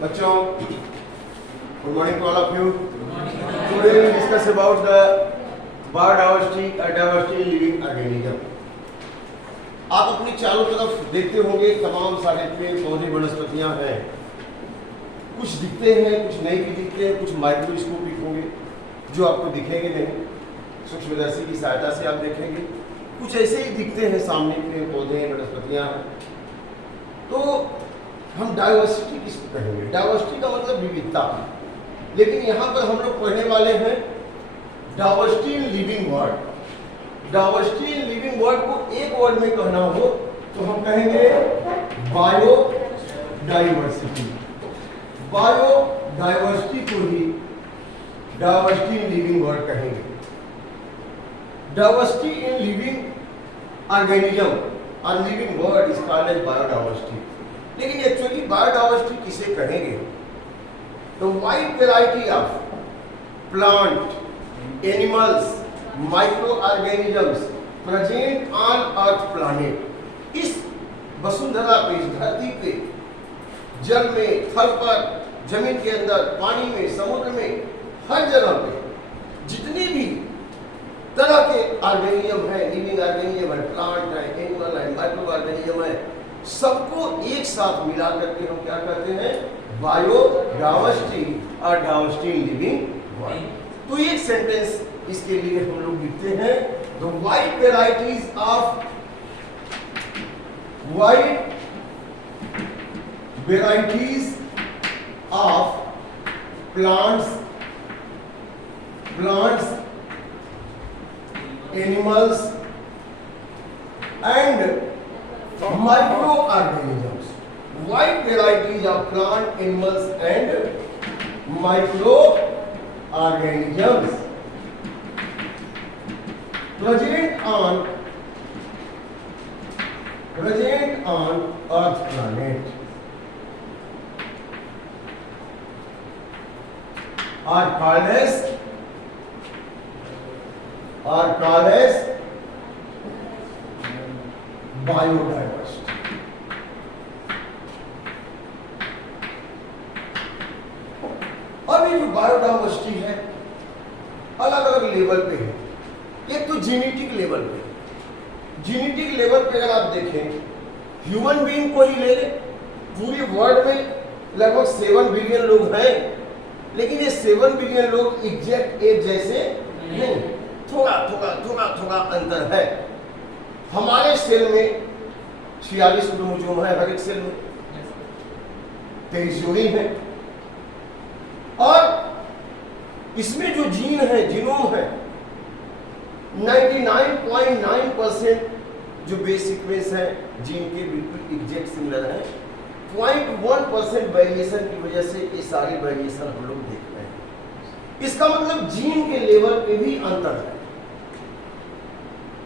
बच्चों, good morning to all of you. Today we will discuss about the biodiversity and diversity in living organism. आप अपनी चारों तरफ देखते होंगे तमाम सारे पेड़ पौधे वनस्पतियां हैं। कुछ दिखते हैं, कुछ नहीं भी दिखते हैं, कुछ माइक्रोस्कोपिक होंगे जो आपको दिखेंगे नहीं, सूक्ष्मदर्शी की सहायता से आप देखेंगे। कुछ ऐसे ही दिखते हैं सामने पेड़ पौधे वनस्पतियां हैं। तो हम डाइवर्सिटी किसको कहेंगे? डाइवर्सिटी का मतलब विविधता, लेकिन यहाँ पर हम लोग पढ़ने वाले हैं diversity in living word. Diversity in living word को एक वर्ड में कहना हो तो हम कहेंगे बायोडाइवर्सिटी। बायोडाइवर्सिटी को ही डाइवर्सिटी इन लिविंग वर्ड कहेंगे। डाइवर्सिटी इन लिविंग ऑर्गेनिज्म और living world is called as biodiversity. लेकिन एक्चुअली बायोडाइवर्सिटी किसे कहेंगे? तो wide variety of plant, animals, microorganisms present on earth planet. इस वसुंधरा पे, इस धरती पे, जल में, थल पर, जमीन के अंदर, पानी में, समुद्र में, हर जगह पे जितनी भी तरह के ऑर्गेनिज्म है, लिविंग ऑर्गेनिज्म है, प्लांट है, एनिमल है, माइक्रो ऑर्गेनिज्म है, सबको एक साथ मिला करके हम क्या करते हैं? बायोडाइवर्सिटी और डाइवर्सिटी इन लिविंग वर्ड। तो एक सेंटेंस इसके लिए हम लोग लिखते हैं, the wide varieties of plants, animals and microorganisms. Wide varieties of plant, animals and microorganisms present on Earth planet are called as biodiversity. अब ये जो बायोडाइवर्सिटी है अलग अलग लेवल पे है। एक तो जीनेटिक लेवल पे, जीनेटिक लेवल पे अगर आप देखें, ह्यूमन बीइंग को ही ले लें, पूरे वर्ल्ड में लगभग 7 बिलियन लोग हैं, लेकिन ये 7 बिलियन लोग एग्जैक्ट एक जैसे नहीं, थोड़ा अंतर है। हमारे सेल में 46 क्रोमोसोम है, हर एक सेल में 23 जोड़ी है, और इसमें जो जीन है, जीनोम है, 99.9% जो बेस सीक्वेंस है जीन के बिल्कुल एग्जैक्ट सिमिलर है। 0.1% वेरिएशन की वजह से ये सारे वेरिएशन हम लोग देख रहे हैं। इसका मतलब जीन के लेवल पे भी अंतर है।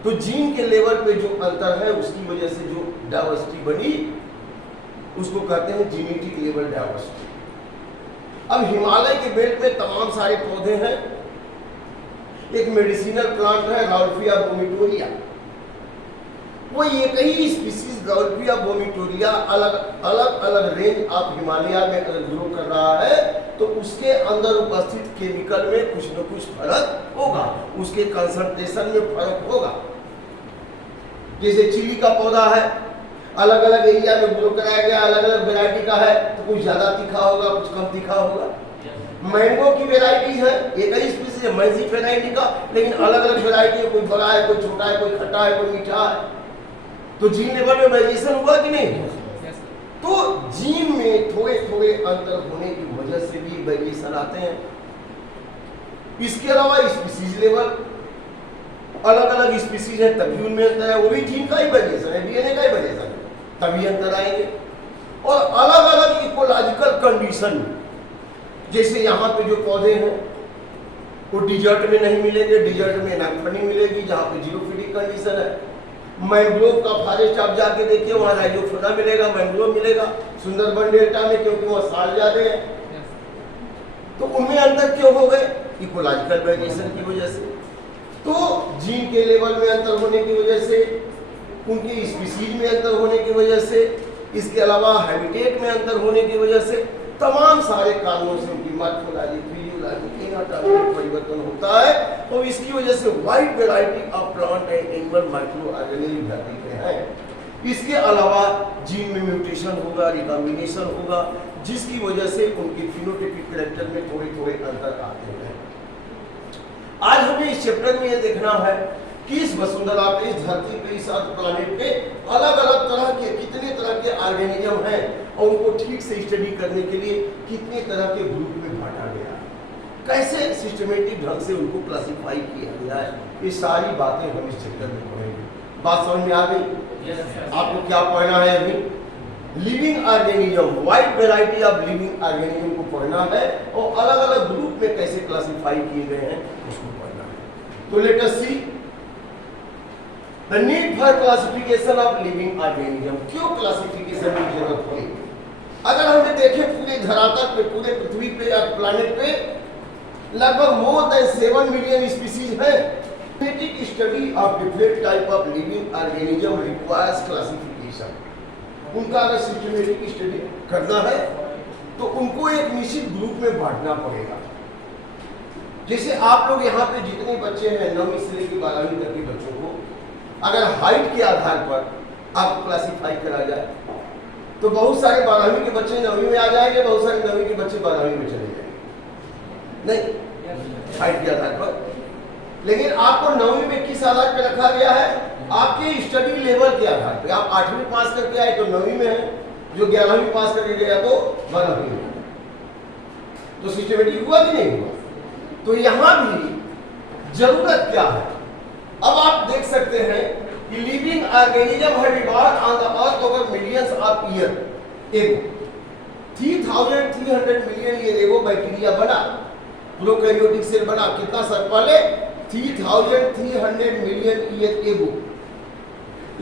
तो जीन के लेवल पे जो अंतर है उसकी वजह से जो डाइवर्सिटी बनी उसको कहते हैं जीनेटिक लेवल डाइवर्सिटी। अब हिमालय के बेल्ट में तमाम सारे पौधे हैं। एक मेडिसिनल प्लांट है राउल्फिया वोमिटोरिया, वो एक ही स्पीसीज राउल्फिया वोमिटोरिया अलग रेंज ऑफ हिमालय में अगर ग्रो कर रहा है तो उसके अंदर उपस्थित केमिकल में कुछ न कुछ फर्क होगा, उसके कंसंट्रेशन में फर्क होगा। जैसे चिली का पौधा है, अलग अलग एरिया में ग्रो कराया गया, अलग अलग वैरायटी का है, तो कुछ ज्यादा तीखा होगा, कुछ कम तीखा होगा। मैंगो की वैरायटी है, एक ही स्पीसीज है मैजिक वैरायटी का, लेकिन अलग अलग वैरायटी है, कोई बड़ा है, कोई छोटा है, कोई खट्टा है, कोई मीठा है। तो जीन लेवल में वेरिएशन हुआ कि नहीं? तो जीन में थोड़े अंतर होने की वजह से भी वेरिएशन आते हैं। इसके अलावा स्पीसीज लेवल, अलग अलग स्पीसीज है तभी उनमें अंतर है, वो भी जीन का ही वेरिएशन है, डीएनए का ही वेरिएशन है, तभी अंतर आएंगे। और अलग अलग इकोलॉजिकल कंडीशन, जैसे यहाँ पे जो पौधे हैं वो डिजर्ट में नहीं मिलेंगे, डिजर्ट में एनाफनी मिलेगी जहाँ पे जीरोफिलिक कंडीशन है। मैंग्रोव का फॉरेस्ट आप जाके देखिए, वहाँ राइजोफोना मिलेगा, मैंग्रोव मिलेगा। सुंदरबन डेल्टा में क्योंकि वहाँ साल ज्यादा है, तो उनमें अंतर क्यों हो गए? इकोलॉजिकल वेरिएशन की वजह से। तो जीन के लेवल में अंतर होने की वजह से, उनकी स्पीसीज में अंतर होने की वजह से, इसके अलावा हैबिटेट में अंतर होने की वजह से तमाम सारे कारणों से उनकी मॉर्फोलॉजी, फिजियोलॉजी, एनाटॉमी में परिवर्तन होता है और इसकी वजह से wide variety of plant and animal micro organism धरती पे हैं। इसके अलावा जीन में म्यूटेशन होगा, रिकॉम्बिनेशन होगा, जिसकी वजह से उनके फिनोटाइपिक कैरेक्टर में थोड़े थोड़े अंतर आते हैं। आज हमें इस चैप्टर में ये देखना है कि इस वसुंधरा पे, इस धरती पे, इस अर्थ प्लानेट पे अलग अलग तरह के कितने तरह के ऑर्गेनिज्म हैं और उनको ठीक से स्टडी करने के लिए कितने तरह के ग्रुप में बांटा गया है, कैसे सिस्टमेटिक ढंग से उनको क्लासिफाई किया गया है। ये सारी बातें हम इस चैप्टर में पढ़ेंगे। बात समझ में आ गई? आपको क्या पढ़ना है अभी? Living organism, wide variety of living organism को पढ़ना है और अलग अलग ग्रुप में कैसे क्लासिफाई किए गए हैं उसको पढ़ना है। तो let us see the need for classification of living organism. क्यों क्लासिफिकेशन की जरूरत पड़ी? अगर हमने देखे पूरे धरातल पे, पूरे पृथ्वी पे या प्लैनेट पे लगभग मोर देन 7 मिलियन स्पीसीज है। Systematic study of different type of living organism requires classification. उनका अगर सिस्टमैटिक स्टडी करना है तो उनको एक निश्चित ग्रुप में बांटना पड़ेगा। जैसे आप लोग यहाँ पे जितने बच्चे हैं 9वीं से लेकर 12वीं तक के बच्चों को अगर हाइट के आधार पर आप क्लासिफाई करा जाए तो बहुत सारे 12वीं के बच्चे 9वीं में आ जाएंगे, बहुत सारे 9वीं के बच्चे 12वीं में चले जाएंगे, नहीं हाइट के आधार पर। लेकिन आपको 9वीं में किस आधार पर रखा गया है? आपके स्टडी लेवल के आधार पर। आप 8वीं पास करके आए तो 9वीं में है, जो 11वीं पास करके गया तो 12वीं में। तो सिस्टमेटिक हुआ कि नहीं हुआ? तो यहां भी जरूरत क्या है? अब आप देख सकते हैं कि living organism have evolved on the earth over millions of year ago. 3300 million year ago bacteria बना, प्रोकैरियोटिक सेल बना। कितना साल पहले? 3300 मिलियन ईयर एगो।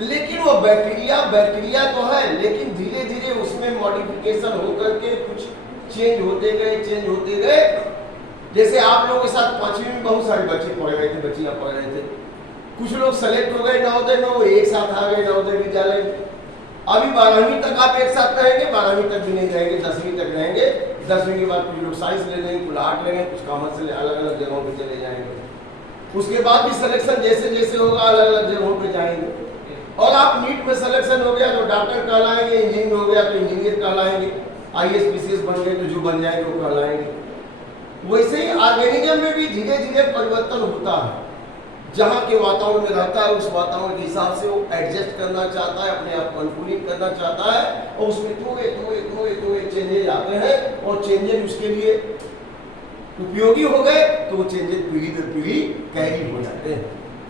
लेकिन वो बैक्टीरिया तो है, लेकिन धीरे धीरे उसमें मॉडिफिकेशन होकर के कुछ चेंज होते गए। जैसे आप लोगों के साथ 5वीं में बहुत सारे बच्चे पढ़ रहे थे, बच्चियां पढ़ रहे थे। कुछ लोग सेलेक्ट हो गए नवोदय में, वो एक साथ आ गए नवोदय विद्यालय। अभी 12वीं तक आप एक साथ रहेंगे, 12वीं तक भी नहीं रहेंगे, 10वीं तक रहेंगे। 10वीं के बाद कुछ लोग साइंस ले लेंगे, कुछ आर्ट लेंगे, कुछ कॉमर्स ले, अलग अलग जगहों पे चले जाएंगे। उसके बाद भी सिलेक्शन जैसे जैसे होगा अलग अलग जगहों पे जाएंगे। और आप नीट में सिलेक्शन हो गया तो डॉक्टर कहलाएंगे, इंजीनियर हो गया तो इंजीनियर कहलाएंगे, IAS PCS बन गए तो जो बन जाएंगे वो कहलाएंगे। वैसे ही ऑर्गेनिज्म में भी धीरे धीरे परिवर्तन होता है। जहाँ के वातावरण में रहता है उस वातावरण के हिसाब से वो एडजस्ट करना चाहता है, अपने आप को अनुकूलित करना चाहता है और उसमें थोड़े चेंजेज आते हैं और चेंजेज उसके लिए उपयोगी हो गए तो वो चेंजेज पीढ़ी दर पीढ़ी कैरी हो जाते हैं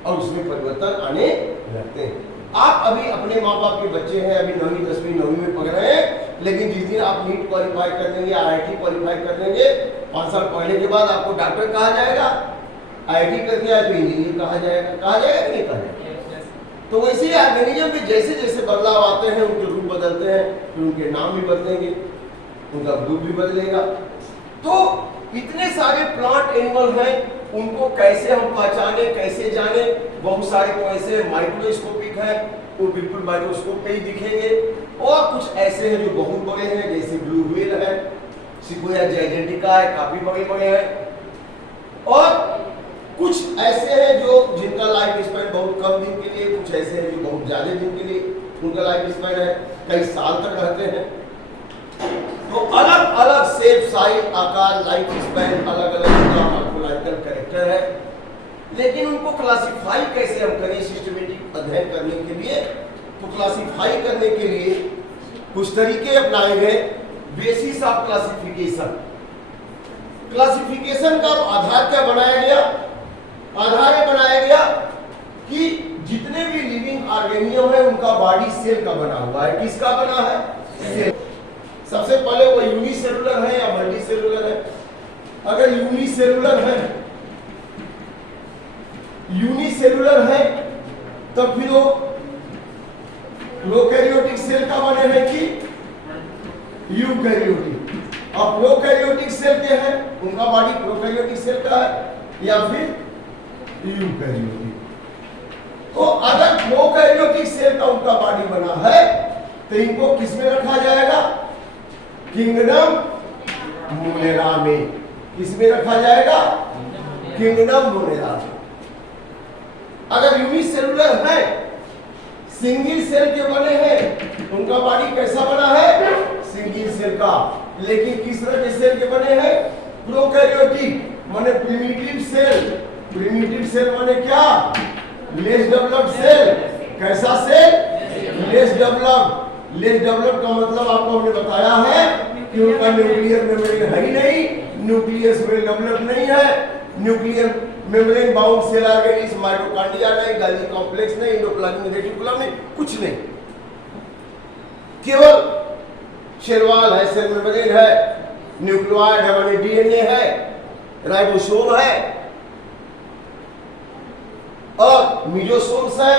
और उसमें परिवर्तन आने लगते हैं। आप अभी अपने माँ बाप के बच्चे हैं, अभी 9वीं 10वीं 9वीं में पढ़ रहे हैं, लेकिन जिस दिन आप नीट क्वालिफाई कर लेंगे, IIT क्वालिफाई कर लेंगे, 5 साल पढ़ने के बाद आपको डॉक्टर कहा जाएगा, IIT करके आए तो इंजीनियर कहा जाएगा कि नहीं कहा जाएगा? तो वैसे ही ऑर्गेनिज्म में जैसे जैसे बदलाव आते हैं, उनके रूप बदलते हैं, फिर उनके नाम भी बदलेंगे, उनका ग्रुप भी बदलेगा। तो इतने सारे प्लांट एनिमल हैं, उनको कैसे हम पहचाने, कैसे जाने? बहुत सारे तो ऐसे माइक्रोस्कोपिक है, वो बिल्कुल माइक्रोस्कोप पे ही दिखेंगे, और कुछ ऐसे हैं जो बहुत बड़े हैं, जैसे ब्लू व्हेल है, सिक्वोया जायजेंटिका है, काफी बड़े बड़े हैं। और कुछ ऐसे हैं जो जिनका लाइफ स्पैन बहुत कम दिन के लिए, कुछ ऐसे हैं जो बहुत ज्यादा दिन के लिए उनका लाइफ स्पैन है, कई साल तक रहते हैं। तो अलग अलग शेप, साइज, आकार, लाइफ स्पैन, अलग अलग उनका मॉर्फोलॉजिकल कैरेक्टर है। लेकिन उनको क्लासिफाई कैसे हम करें सिस्टमेटिक अध्ययन करने के लिए? तो क्लासिफाई करने के लिए कुछ तरीके अपनाए गए। Basis of classification. क्लासिफिकेशन का आधार क्या बनाया गया? आधार ये बनाया गया कि जितने भी लिविंग ऑर्गेनिज्म है उनका बॉडी सेल का बना हुआ है। किसका बना है? सेल। सबसे पहले वो यूनिसेलुलर है या मल्टीसेलुलर है? अगर यूनिसेलुलर है तब फिर वो प्रोकैरियोटिक सेल का बने हैं कि यूकैरियोटिक। और प्रोकैरियोटिक सेल के हैं, उनका बॉडी प्रोकैरियोटिक सेल का है या फिर यूकैरियोटिक। तो अगर प्रोकैरियोटिक सेल का उनका बॉडी बना है तो इनको किस में रखा जाएगा? किंगडम मोनेरा में। किसमें रखा जाएगा? किंगडम मोनेरा में। अगर यूनिसेलुलर है, सिंगल सेल के बने हैं, उनका बॉडी कैसा बना है? सिंगल सेल का। लेकिन किस तरह के सेल के बने हैं? प्रोकैरियोटिक माने प्रिमिटिव सेल। प्रिमिटिव सेल माने क्या? Less developed cell. कैसा cell? Less developed. Less developed का मतलब आपको हमने बताया है कि उनका न्यूक्लियर मेम्ब्रेन है ही नहीं, न्यूक्लियस वेल डेवलप्ड नहीं है, nuclear membrane bound cell organism, mitochondria नहीं, गोल्गी कॉम्प्लेक्स नहीं, एंडोप्लाज्मिक रेटिकुलम नहीं, कुछ नहीं। केवल सेल वॉल है, सेल मेम्ब्रेन है, न्यूक्लियोइड है माने डीएनए है, राइबोसोम है और मीजोसोम्स है,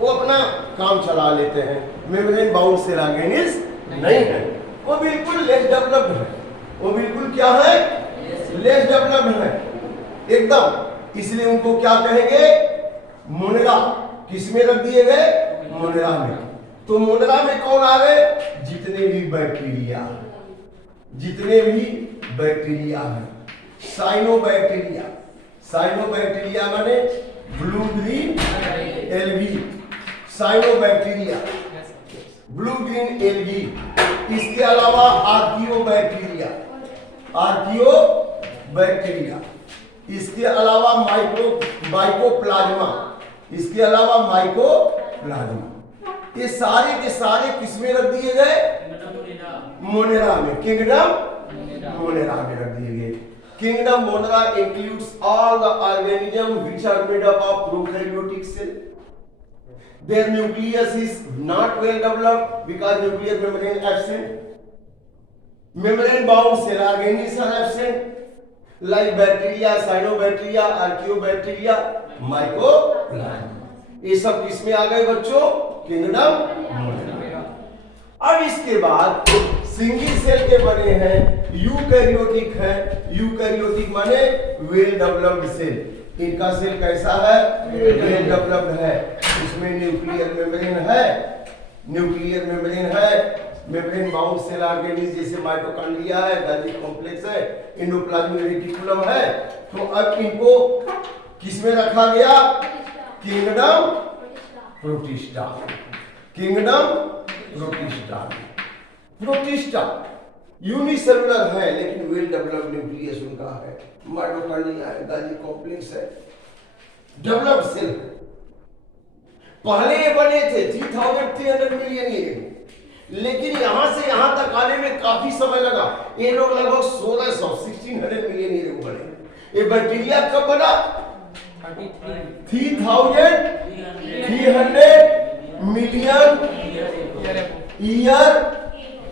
वो अपना काम चला लेते हैं। मेम्ब्रेन बाउंड सेल ऑर्गेनिज्म नहीं है, वो बिल्कुल लेस डेवलप्ड है। वो बिल्कुल क्या है? लेस डेवलप्ड है एकदम। इसलिए उनको क्या कहेंगे? मोनेरा। किसमें रख दिए गए? मोनेरा में। तो मोनेरा में कौन आ गए? जितने भी बैक्टीरिया, जितने भी बैक्टीरिया हैं, साइनोबैक्टीरिया। साइनोबैक्टीरिया माने blue green algae, cyanobacteria, blue green algae. इसके अलावा आर्कियोबैक्टीरिया, आर्कियोबैक्टीरिया। इसके अलावा माइकोप्लाज्मा, इसके अलावा माइकोप्लाज्मा। ये सारे के सारे किसमें रख दिए गए? मोनेरा में, किंगडम मोनेरा में रख दिए गए। Kingdom Monera includes all the organism which are made up of prokaryotic cell. Their nucleus is not well developed because nuclear membrane absent. Membrane bound cell organisms are absent like bacteria, cyanobacteria, archaeobacteria, mycoplasma. ये सब किसमें आ गए बच्चों? Kingdom Monera. अब इसके बाद single cell के बने हैं, यूकैरियोटिक है। यूकैरियोटिक माने वेल डेवलप्ड सेल। इनका सेल कैसा है? वेल डेवलप्ड है। इसमें न्यूक्लियर मेम्ब्रेन है, न्यूक्लियर मेम्ब्रेन है, मेम्ब्रेन बाउंड सेल ऑर्गेनिज्म जैसे माइटोकॉन्ड्रिया है, गोल्गी कॉम्प्लेक्स है, एंडोप्लाज्मिक रेटिकुलम है। तो अब इनको किसमें रखा गया? Kingdom protista. Kingdom protista. Protista unicellular है लेकिन वेल डेवलप्ड न्यूक्लियस उनका है, माइटोकॉन्ड्रिया है, गोल्गी कॉम्प्लेक्स है, डेवलप्ड सेल। पहले ये बने थे 3300 मिलियन ईयर, लेकिन यहां से यहां तक आने में काफी समय लगा। ये लोग लगभग 1600 मिलियन ईयर को बने। ये बैक्टीरिया कब बना? 3300 मिलियन ईयर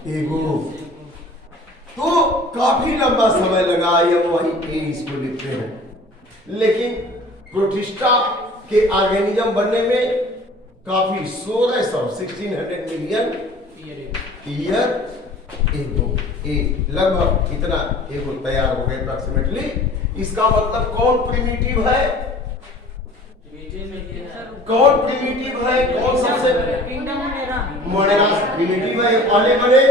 एगो। तो काफी लंबा समय लगा, ये वही इसको लिखते हैं। लेकिन प्रोटिस्टा के ऑर्गेनिज्म बनने में काफी 1600 मिलियन ईयर एगो, लगभग इतना एगो तैयार हो गए अप्रोक्सीमेटली। इसका मतलब कौन प्रिमिटिव है? कौन प्रिमिटिव है? कौन सबसे? मोनेरा प्रिमिटिव है। पहले बने,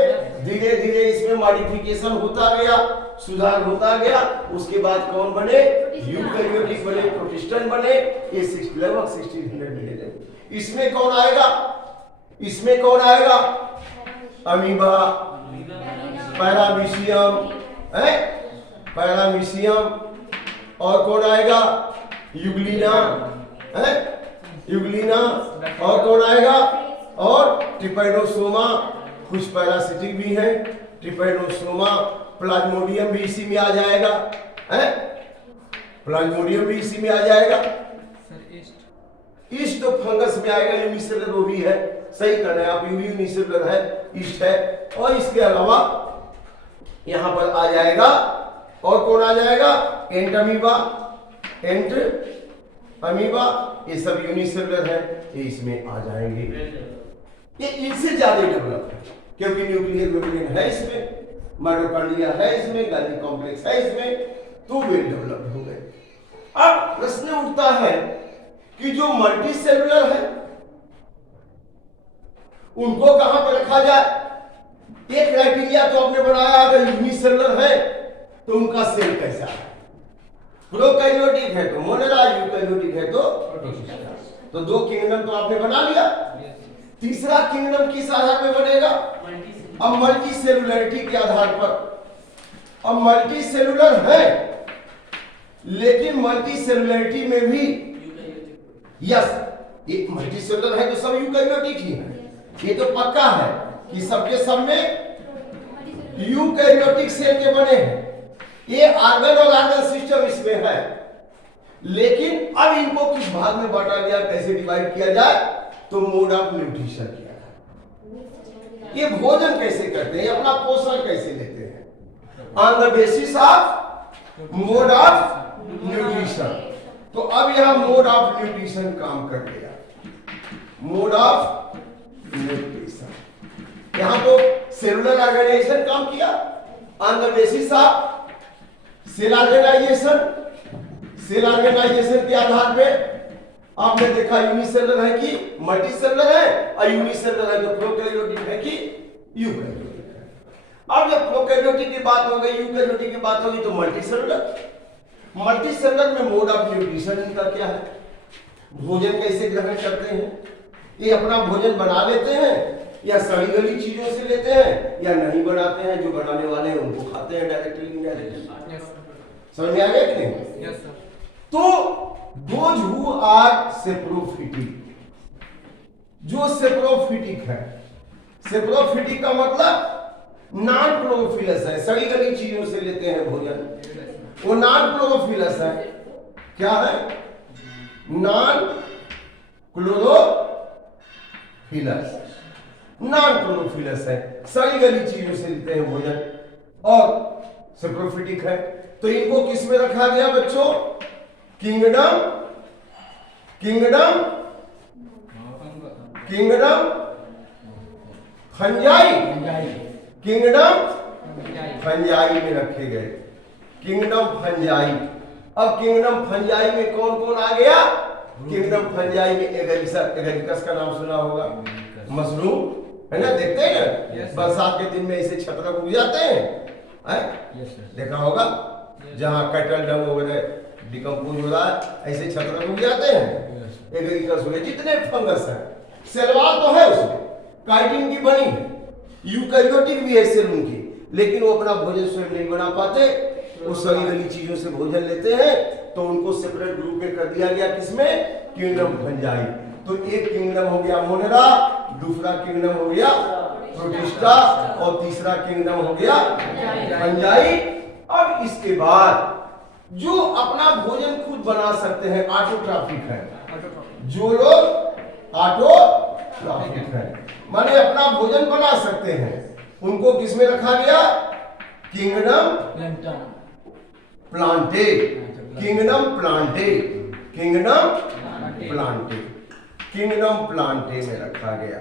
धीरे धीरे इसमें मॉडिफिकेशन होता गया, सुधार होता गया। उसके बाद कौन बने? यूकैरियोटिक बने, प्रोटिस्टन बने। ये लगभग 1600 मिलियन। इसमें कौन आएगा? इसमें कौन आएगा? अमीबा, पैरामीशियम है, पैरामीशियम। और कौन आएगा? यूग्लिना है, यूग्लिना। और कौन आएगा? और ट्रिपैनोसोमा। कुछ पैरासिटिक भी है, ट्रिपैनोसोमा। प्लाज्मोडियम भी इसी में आ जाएगा है, प्लाज्मोडियम भी इसी में आ जाएगा। ईस्ट तो फंगस में आएगा, यूनिसेलुलर वो भी है, सही कर रहे हैं आप, यूनिसेलुलर है, ईस्ट है। और इसके अलावा यहां पर आ जाएगा, और कौन आ जाएगा? एंट अमीबा, एंट अमीबा। ये सब यूनिसेलुलर है, ये इसमें आ जाएंगे। ये इनसे ज्यादा डेवलप है क्योंकि न्यूक्लियर मेम्ब्रेन है इसमें, माइटोकॉन्ड्रिया है इसमें, गोल्गी कॉम्प्लेक्स है इसमें, तो वेल डेवलप्ड हो गए। अब प्रश्न उठता है कि जो मल्टी सेलुलर है उनको कहां पर रखा जाए? एक क्राइटेरिया तो आपने बनाया, अगर यूनिसेलुलर है तो उनका सेल कैसा है? प्रोकैरियोटिक है तो मोनेरा, यूकैरियोटिक है तो दो किंगडम तो आपने बना लिया। तीसरा किंगडम किस आधार पे बनेगा? अब मल्टी सेलुलरिटी के आधार पर। अब मल्टी सेलुलर है, लेकिन मल्टी सेलुलरिटी में भी यस, एक मल्टी सेलुलर है तो सब यूकैरियोटिक ही है, ये तो पक्का है कि सबके सब में यूकैरियोटिक सेल के बने हैं। ये ऑर्गन और ऑर्गन सिस्टम इसमें है, लेकिन अब इनको किस भाग में बांटा गया, कैसे डिवाइड किया जाए? तो मोड ऑफ न्यूट्रिशन किया है। ये भोजन कैसे करते हैं, अपना पोषण कैसे लेते हैं? On the basis of mode of nutrition. तो अब यहां मोड ऑफ न्यूट्रिशन काम कर गया, मोड ऑफ न्यूट्रिशन। यहां तो सेलुलर ऑर्गेनाइजेशन काम किया on the basis of cell organisation. Cell organisation के आधार पे आपने देखा यूनिसेलुलर है कि मल्टीसेलुलर है, और यूनिसेलुलर है तो प्रोकैरियोटिक है कि यूकैरियोटिक है। अब जब प्रोकैरियोटिक की बात हो गई, यूकैरियोटिक की बात होगी, तो मल्टीसेलुलर। मल्टीसेलुलर में मोड ऑफ न्यूट्रिशन इनका क्या है? भोजन कैसे ग्रहण करते हैं? ये अपना भोजन बना लेते हैं या सड़ी गली चीजों से लेते हैं, या नहीं बनाते हैं, जो बनाने वाले हैं उनको खाते हैं डायरेक्टली इनडायरेक्टली। समझ में आ गया कि नहीं? Yes sir. तो those who are सेप्रोफिटिक, जो सेप्रोफिटिक है, सेप्रोफिटिक का मतलब नॉन क्लोरोफिलस है, सड़ी गली चीजों से लेते हैं भोजन, वो नॉन क्लोरोफिलस है। क्या है? नॉन क्लोरोफिलस, नॉन क्लोरोफिलस है, सड़ी गली चीजों से लेते हैं भोजन, और सेप्रोफिटिक है। तो इनको किस में रखा गया बच्चों? Kingdom, kingdom, kingdom fungi, kingdom fungi में रखे गए, किंगडम फंजाई। अब किंगडम फंजाई में कौन कौन आ गया? किंगडम फंजाई में एगरिकस का नाम सुना होगा, मशरूम है ना, देखते हैं ना बरसात के दिन में ऐसे छत्रक उग जाते हैं, देखा होगा, जहां कैटल डंग वगैरह डिकम्पोज हो रहा है, ऐसे छत्रक उग जाते हैं, एगरिकस हो गए। जितने फंगस है, सेलवाल तो है उसमें, काइटिन की बनी है, यूकैरियोटिक भी है सेल उनकी, लेकिन वो अपना भोजन स्वयं नहीं बना पाते, वो सड़ी गली चीजों से भोजन लेते हैं, तो उनको सेपरेट ग्रुप में कर दिया गया, किसमें? Kingdom fungi. तो एक किंगडम हो गया मोनेरा, दूसरा किंगडम हो गया प्रोटिस्टा, और तीसरा किंगडम हो गया फंजाई। अब इसके बाद जो अपना भोजन खुद बना सकते हैं, ऑटोट्रॉफिक है। जो लोग ऑटोट्रॉफिक है, माने अपना भोजन बना सकते हैं, उनको किस में रखा गया? Kingdom Plantae, kingdom Plantae, kingdom Plantae, kingdom Plantae में रखा गया।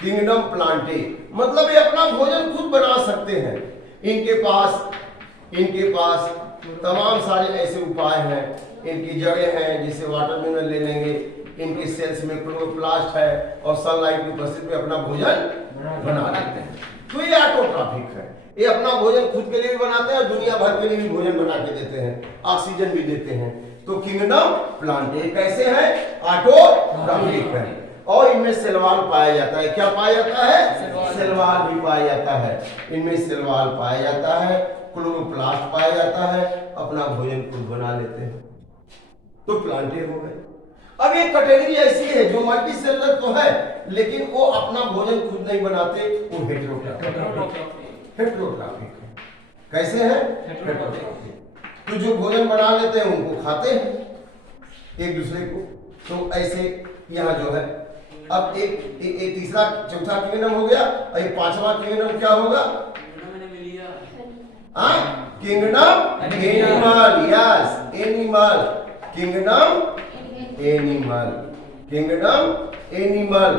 किंगडम प्लांटे मतलब ये अपना भोजन खुद बना सकते हैं। इनके पास तमाम सारे ऐसे उपाय हैं, इनकी जड़ें हैं, जैसे वाटर मिनरल ले लेंगे, इनके सेल्स में क्लोरोप्लास्ट है, और सनलाइट की उपस्थिति में अपना भोजन बना लेते हैं। तो ये ऑटोट्रॉफिक है, ये अपना भोजन खुद के लिए भी बनाते हैं, दुनिया भर के लिए भी भोजन बना के देते हैं, ऑक्सीजन भी देते हैं। तो किंगडम प्लांटे कैसे है? ऑटोट्रॉफिक है, और इनमें सेलवाल पाया जाता है। क्या पाया जाता है? सेलवाल भी पाया जाता है, इनमें सेलवाल पाया जाता है, क्लोरोप्लास्ट पाया जाता है, अपना भोजन खुद बना लेते हैं, तो प्लांटे हो गए। अब ये कैटेगरी ऐसी है जो मल्टी सेलुलर तो है, लेकिन वो अपना भोजन खुद नहीं बनाते, वो हेटेरोट्रॉफिक है। कैसे है? हेटेरोट्रॉफिक। तो जो भोजन बना लेते हैं उनको खाते हैं एक दूसरे को। तो ऐसे यहाँ जो है, अब एक तीसरा चौथा किंगडम हो गया, और एक पांचवा किंगडम क्या होगा? Kingdom animal, yes animal, kingdom animal, kingdom animal.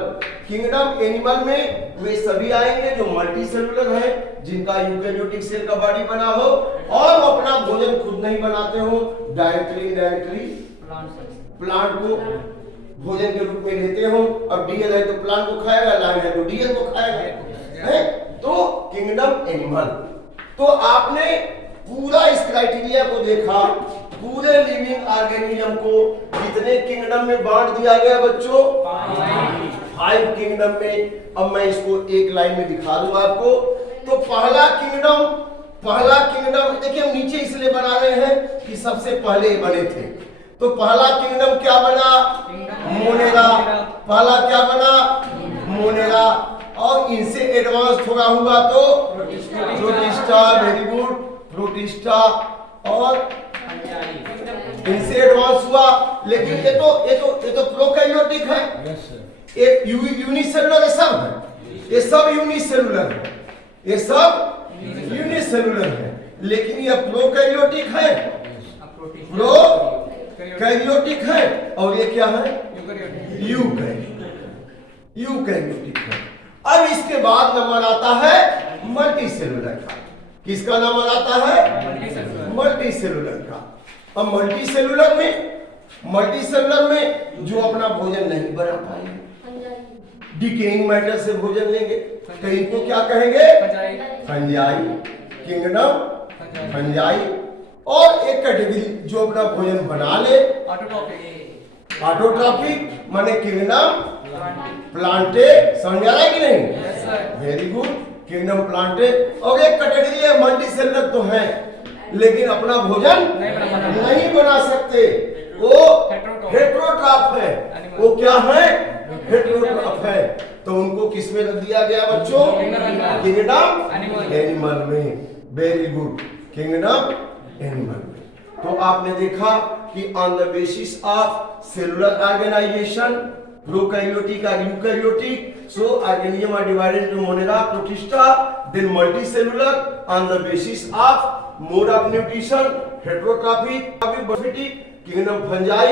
Kingdom animal में वे सभी आएंगे जो मल्टी सेलुलर है, जिनका यूकैरियोटिक सेल का बॉडी बना हो, और वो अपना भोजन खुद नहीं बनाते हो, डायरेक्टली इनडायरेक्टली प्लांट को भोजन के रूप में लेते हो। अब डीएल है तो प्लांट को खाएगा, लाइन है तो डीएल को खाएगा, है? तो किंगडम एनिमल। तो आपने पूरा इस क्राइटेरिया को देखा, पूरे लिविंग ऑर्गेनिज्म को कितने किंगडम में बांट दिया गया बच्चों? 5 किंगडम में। अब मैं इसको एक लाइन में दिखा दूंगा आपको। तो पहला किंगडम देखिए, हम नीचे इसलिए बना रहे हैं कि सबसे पहले बने थे। तो पहला किंगडम क्या बना? मोनेरा। पहला क्या बना? मोनेरा। और इनसे एडवांस थोड़ा हुआ तो प्रोटिस्टा। Very good, protista. और इनसे एडवांस हुआ, लेकिन ये तो प्रोकैरियोटिक है। एक यूनिसेलुलर सब है, ये सब यूनिसेलुलर है, ये सब यूनिसेलुलर है, लेकिन ये प्रोकैरियोटिक है, प्रोकैरियोटिक है। और ये क्या है? यूकैरियोटिक है। अब इसके बाद नंबर आता है मल्टीसेलुलर का। किसका नंबर आता है? मल्टीसेलुलर का। अब मल्टीसेलुलर में जो अपना भोजन नहीं बना पाएंगे, डिकेइंग मैटर से भोजन लेंगे, तो इनको क्या कहेंगे? Fungi kingdom, fungi. और एक कैटेगरी जो अपना भोजन बना ले, ऑटोट्रॉफिक माने किंगडम प्लांटे। समझ आ रहा है कि नहीं? Very good, kingdom Plantae. और एक कैटेगरी है मल्टीसेलुलर, तो है लेकिन अपना भोजन नहीं बना सकते, वो हेटेरोट्रॉफ है। वो क्या है? हेटेरोट्रॉफ है। तो उनको किस में रख दिया गया बच्चों? किंगडम एनिमल में। वेरी गुड, किंगडम एनिमल में। तो आपने देखा कि on the basis of cellular organisation, prokaryotic और eukaryotic, so organism are divided into monera, protista, then multicellular on the basis of mode of nutrition, heterotrophic, parasitic, kingdom fungi,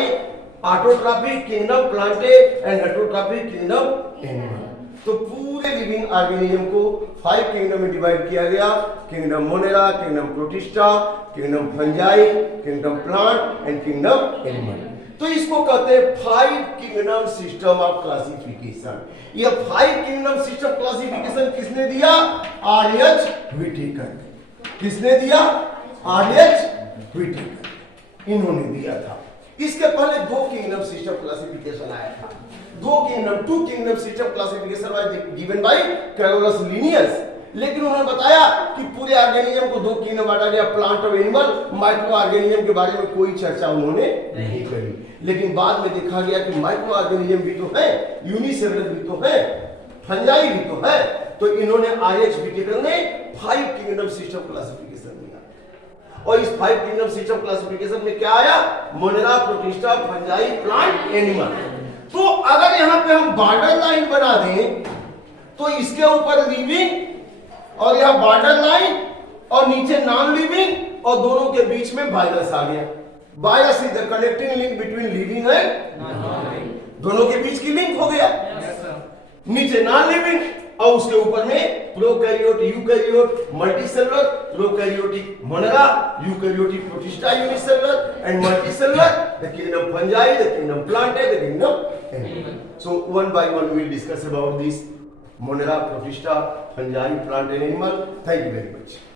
autotrophic, kingdom plantae and heterotrophic, kingdom animal। तो पूरे living organism को 5 kingdom में divide किया गया। Kingdom Monera, kingdom protista, kingdom fungi, kingdom plant and kingdom animal. तो इसको कहते हैं 5 किंगडम सिस्टम ऑफ क्लासिफिकेशन। ये 5 किंगडम सिस्टम क्लासिफिकेशन किसने दिया? आर.एच. व्हिटेकर। किसने दिया? आर.एच. व्हिटेकर, इन्होंने दिया था। इसके पहले 2 किंगडम सिस्टम क्लासिफिकेशन आया था। 2 kingdom system classification was given by Carolus Linnaeus. लेकिन उन्होंने बताया कि पूरे ऑर्गेनिज्म को 2 किंगडम बांटा गया, प्लांट और एनिमल। माइक्रो ऑर्गेनिज्म के बारे में कोई चर्चा उन्होंने नहीं करी। लेकिन बाद में देखा गया कि माइक्रो ऑर्गेनिज्म भी तो है, यूनिसेलुलर भी तो है, फंजाई भी तो है। तो इन्होंने आर.एच. व्हिटेकर ने 5 किंगडम सिस्टम क्लासिफिकेशन दिया। और इस 5 किंगडम सिस्टम क्लासिफिकेशन में क्या आया? Monera, protista, fungi, plant, animal. तो अगर यहां पे हम बॉर्डर लाइन बना दें तो इसके ऊपर लिविंग और यह बॉर्डर लाइन और नीचे नॉन लिविंग, और दोनों के बीच में वायरस आ गया। Virus is the connecting link between living and दोनों के बीच की लिंक हो गया। नीचे नॉन लिविंग और उसके ऊपर में prokaryote, eukaryote, multicellular, prokaryotic Monera, eukaryotic protista unicellular and multicellular, the kingdom fungi, the kingdom Plantae, the kingdom animal. So one by one we will discuss about this monera, protista, fungi, plant and animal. Thank you very much.